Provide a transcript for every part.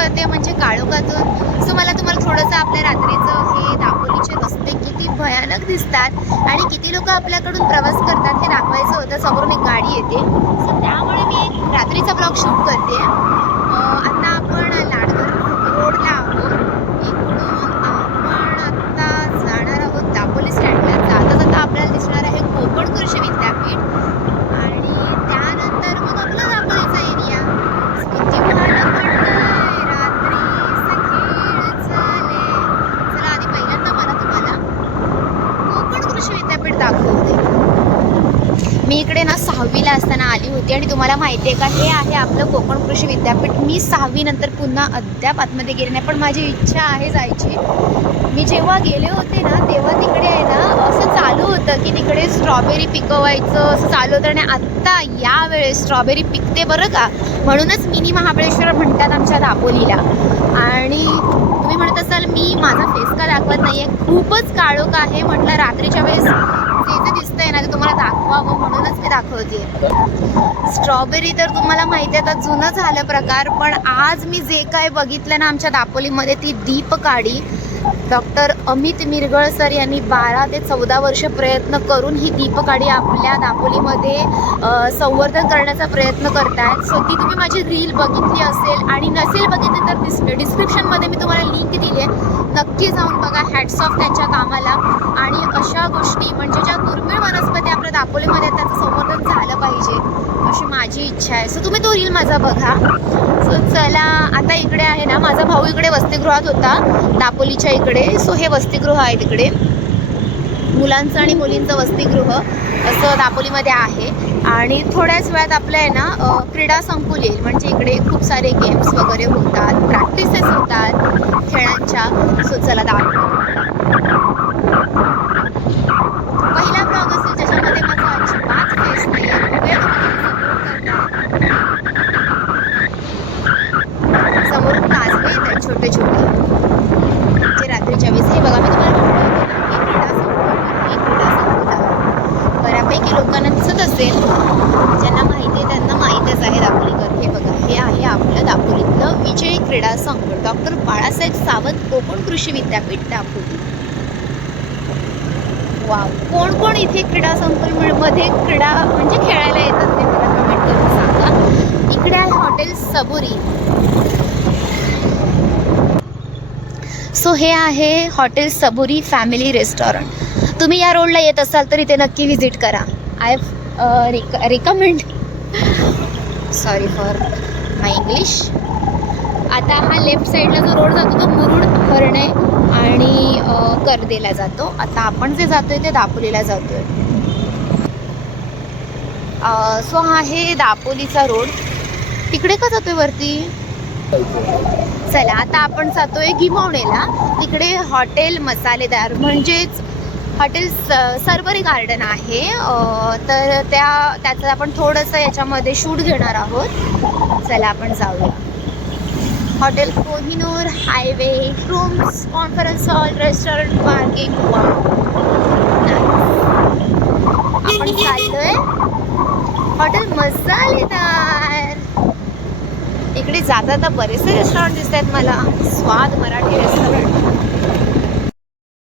करते म्हणजे काळोखातून. सो मला तुम्हाला थोडंसं आपल्या रात्रीचं हे दापोलीचे रस्ते किती भयानक दिसतात आणि किती लोक आपल्याकडून प्रवास करतात हे दाखवायचं होतं. समोरून एक गाडी येते, सो त्यामुळे मी एक रात्रीचा ब्लॉग शूट करते. आता आपण लाडघर रोडला आहोत. इकडून आपण आता जाणार आहोत दापोली स्टँडला. जाता जाता आपल्याला दिसणार आहे कोकण कृषी विद्यापीठ आणि त्यानंतर मग आपला दापोलीचा एरिया. किती भयानक वाटतंय रात्रीचे खेळ चाले. चला आधी पहिल्यांदा मला तुम्हाला कोकण कृषी विद्यापीठ दाखवते. मी इकडे ना 6वीला असताना आली होती आणि तुम्हाला माहिती आहे का, हे आहे आपलं कोकण कृषी विद्यापीठ. मी 6वी नंतर पुन्हा अद्याप आतमध्ये गेले नाही, पण माझी इच्छा आहे जायची. मी जेव्हा गेले होते ना तेव्हा तिकडे आहे ना असं चालू होतं की तिकडे स्ट्रॉबेरी पिकवायचं असं चालू होतं आणि आत्ता यावेळेस स्ट्रॉबेरी पिकते बरं का. म्हणूनच मिनी महाबळेश्वर म्हणतात आमच्या दापोलीला. आणि तुम्ही म्हणत असाल मी माझा फेस का दाखवत नाही आहे, खूपच काळोख आहे. म्हटलं रात्रीच्या वेळेस जे दिसतंय ना ते तुम्हाला दाखवावं म्हणूनच मी दाखवते. स्ट्रॉबेरी तर तुम्हाला माहिती आहे आता जुनं झालं प्रकार, पण आज मी जे काय बघितलं ना आमच्या दापोलीमध्ये ती दीपकाडी. डॉक्टर अमित मिरगळ सर यांनी 12 ते 14 वर्ष प्रयत्न करून ही दीपकाडी आपल्या दापोलीमध्ये संवर्धन करण्याचा प्रयत्न करतायत. सो ती तुम्ही माझी रील बघितली असेल आणि नसेल बघितली तर डिस्क्रिप्शनमध्ये मी तुम्हाला लिंक दिली आहे, नक्की जाऊन बघा. हॅट्स ऑफ त्यांच्या कामाला. आणि अशा गोष्टी म्हणजे ज्या दुर्मिळ वनस्पती आपल्या दापोलीमध्ये त्याचं संवर्धन झालं पाहिजे अशी माझी इच्छा आहे. सो तुम्ही तो रील माझा बघा. सो चला आता इकडे आहे ना माझा भाऊ इकडे वसतिगृहात होता दापोलीच्या इकडे. सो हे वसतिगृह आहे तिकडे, मुलांचं आणि मुलींचं वसतिगृह असं दापोलीमध्ये आहे. आणि थोड्याच वेळात आपल्या आहे ना क्रीडा संकुल येईल, म्हणजे इकडे खूप सारे गेम्स वगैरे होतात, प्रॅक्टिसेस होतात खेळांच्या. सो चला पहिला ब्लॉग असेल ज्याच्यामध्ये माझा अजिबात फेस नाही आहे. समोरून काजवे येतात छोटे छोटे जे रात्रीच्या वेळेस. हे बघा मी तुम्हाला बऱ्यापैकी लोकांना दिसत असेल, ज्यांना माहिती आहे त्यांना माहीतच आहे दापोलीकर. हे बघा हे आहे आपलं दापोलीतलं विजय क्रीडा संकुल, डॉक्टर बाळासाहेब सावंत कोकण कृषी विद्यापीठ दापोली. वाव, कोण कोण इथे क्रीडा संकुलमध्ये क्रीडा म्हणजे खेळायला येतात ते मला कमेंट करून सांगा. इकडे आहे हॉटेल सबुरी. सो हे आहे हॉटेल सबुरी फॅमिली रेस्टॉरंट. तुम्ही या रोडला येत असाल तर इथे नक्की व्हिजिट करा. I recommend. Sorry for my English. आता हा लेफ्ट साईडला जो रोड जातो तो मुरुड, हर्णे आणि कर्देला जातो. आता आपण जे जातोय ते दापोलीला जातोय. सो हा आहे दापोलीचा रोड. तिकडे का जातोय वरती? चला आता आपण जातोय गिमवणेला. तिकडे हॉटेल मसालेदार म्हणजेच हॉटेल सरवरी गार्डन आहे. तर त्याचं आपण थोडंसं याच्यामध्ये शूट घेणार आहोत. चला आपण जाऊया. Hotel Kohinoor, highway, rooms, conference hall, restaurant, parking. आपण चाललोय हॉटेल मसालेदार. इकडे जाता जाता बरेचसे रेस्टॉरंट दिसत आहेत मला. स्वाद मराठी रेस्टॉरंट.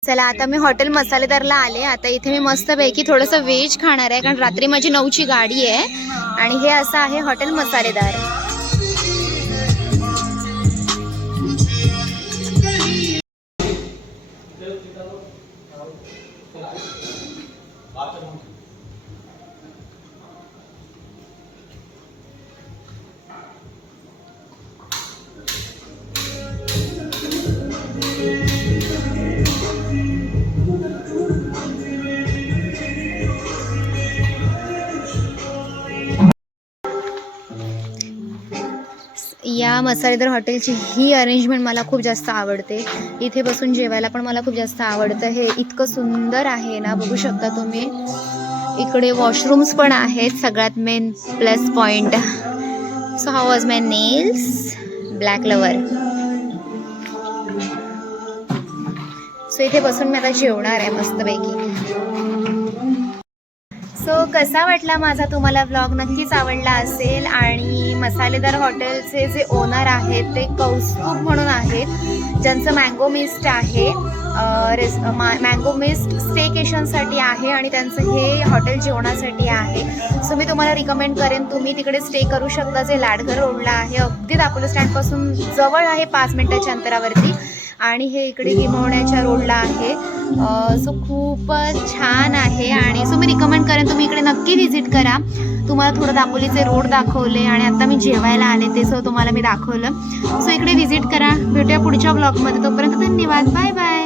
चला आता मी हॉटेल मसालेदारला आले. आता इथे मी मस्तपैकी थोडंसं व्हेज खाणार आहे कारण रात्री माझी 9ची गाडी आहे. आणि हे असं आहे हॉटेल मसालेदार. या मसालेदार हॉटेलची ही अरेंजमेंट मला खूप जास्त आवडते. इथे बसून जेवायला पण मला खूप जास्त आवडतं. हे इतकं सुंदर आहे ना, बघू शकता तुम्ही. इकडे वॉशरूम्स पण आहेत, सगळ्यात main plus point. So how was my nails? Black lover. So इथे बसून मी आता जेवणार आहे मस्तपैकी. सो कसा वाटला माझा तुम्हाला व्लॉग? नक्कीच आवडला असेल. आणि मसालेदार हॉटेलचे जे ओनर आहेत ते कौस्तुभ म्हणून आहेत, ज्यांचं मँगो मिस्ट आहे, मँगो मिस्ट स्टेकेशनसाठी आहे आणि त्यांचं हे हॉटेल जेवणासाठी आहे. सो मी तुम्हाला रिकमेंड करेन, तुम्ही तिकडे स्टे करू शकता, जे लाडघर रोडला आहे, अगदी दापोली स्टँडपासून जवळ आहे, 5 मिनिटाच्या अंतरावरती. आणि हे इकडे किमवण्याच्या रोडला आहे. सो खूपच छान आहे आणि सो मी रिकमेंड करेन तुम्ही इकडे नक्की व्हिजिट करा. तुम्हाला थोडं दापोलीचे रोड दाखवले आणि आता मी जेवायला आले ते सो तुम्हाला मी दाखवलं. सो इकडे व्हिजिट करा. भेटूया पुढच्या ब्लॉगमध्ये. तोपर्यंत धन्यवाद. Bye bye.